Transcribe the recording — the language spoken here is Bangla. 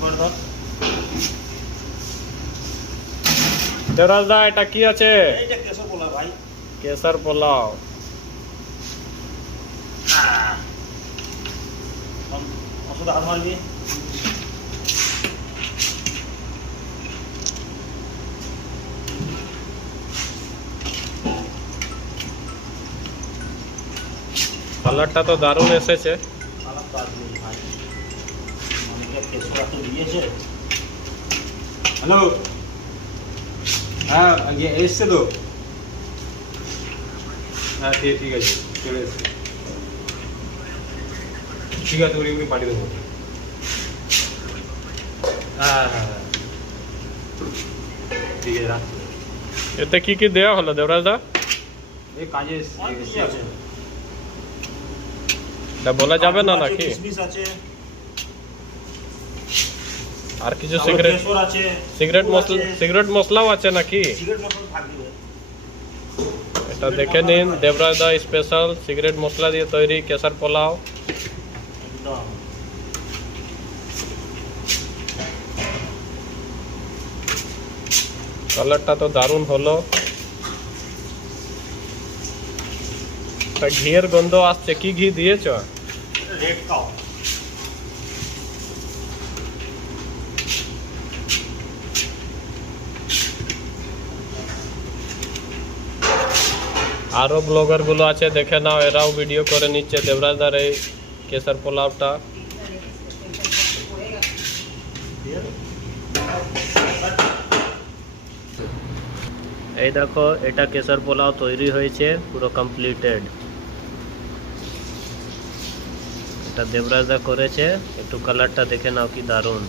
ধর দেবরাজ দা এটা কি আছে? এইটা কেশর বলা ভাই। কেসার পোলাও। ওষুধ হাত মারবি। কালারটা তো দারুণ এসেছে। ভাই। হ্যালো। হ্যাঁ এসছে তো। হ্যাঁ ঠিক ঠিক আছে চলে এসছে। ঠিক আছে উড়ি পাঠিয়ে দেবো। হ্যাঁ হ্যাঁ হ্যাঁ। ঠিক আছে রাখছি। এতে কি কি দেওয়া হলো দেবরাজ দা? এই কাজে আছে এটা বলা যাবে না নাকি? কিশমিশ আছে। আর কিছু সিগারেট সিগারেট মশলা সিগারেট মশলাও আছে নাকি? এটা দেখে নিন দেবরাজ দা স্পেশাল সিগারেট মশলা দিয়ে তৈরি কেসার পোলাও। কালারটা তো দারুণ হলো। তা ঘিয়ের গন্ধ আসছে কি ঘি দিয়েছ? রেড কাউ আরও ব্লগারগুলো আছে, দেখে নাও, এরাও ভিডিও করে নিচ্ছে। দেবরাজদার এই কেসার পোলাওটা। এই দেখো, এটা কেসার পোলাও তৈরি হয়েছে, পুরো কমপ্লিটেড এটা দেবরাজদা করেছে, একটু কালারটা দেখে নাও কি দারুণ।